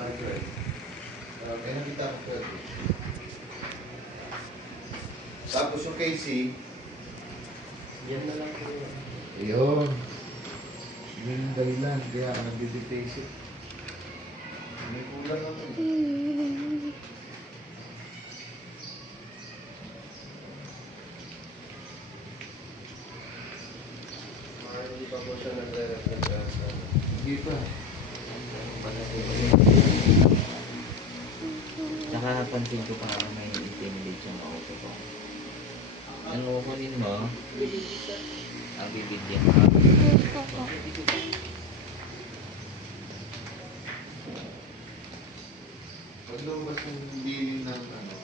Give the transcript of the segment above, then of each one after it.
May nakita ko 12. Tapos yung Casey, Yan na lang po yun. ayun. Yun yung dahilan, kaya nag-dictation. May kulang ako eh. Hindi pa po siya nagre-represent. Hindi pa. Tsaka napansin ko pa may intimidate siyang auto ko. Ang kukunin mo, ang bibigyan ka. Pag lumabas yung billing ng ano,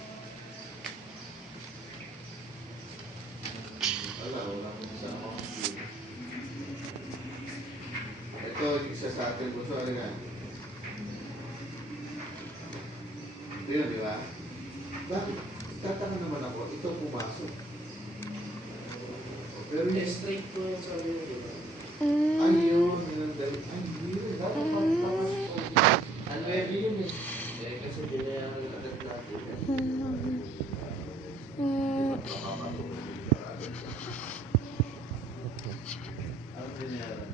wala kong sa ako. Ito, isa sa atin ko sa nga. Yun, di ba? Bakit? Tataka naman ako, ito pumasok. Pero yung Straight po yung sabi mo, di ba? ayun, yun, dahil, ayun, dapat pumasok. Unready yun eh. Kasi binayaran agad natin. Ano binayaran?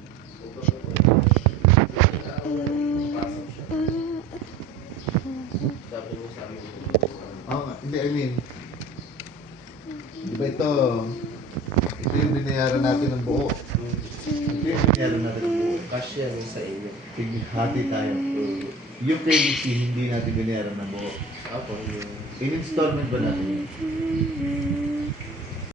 Pasok siya. Sabi mo sa amin. Oo nga, hindi, I mean, di ba ito yung binayaran natin ng buo. Ito yung binayaran natin ng buo. Cash yan sa inyo. Hati tayo. Yung KBC, hindi natin binayaran ng buo. Ako yung... In-installment ba natin yun?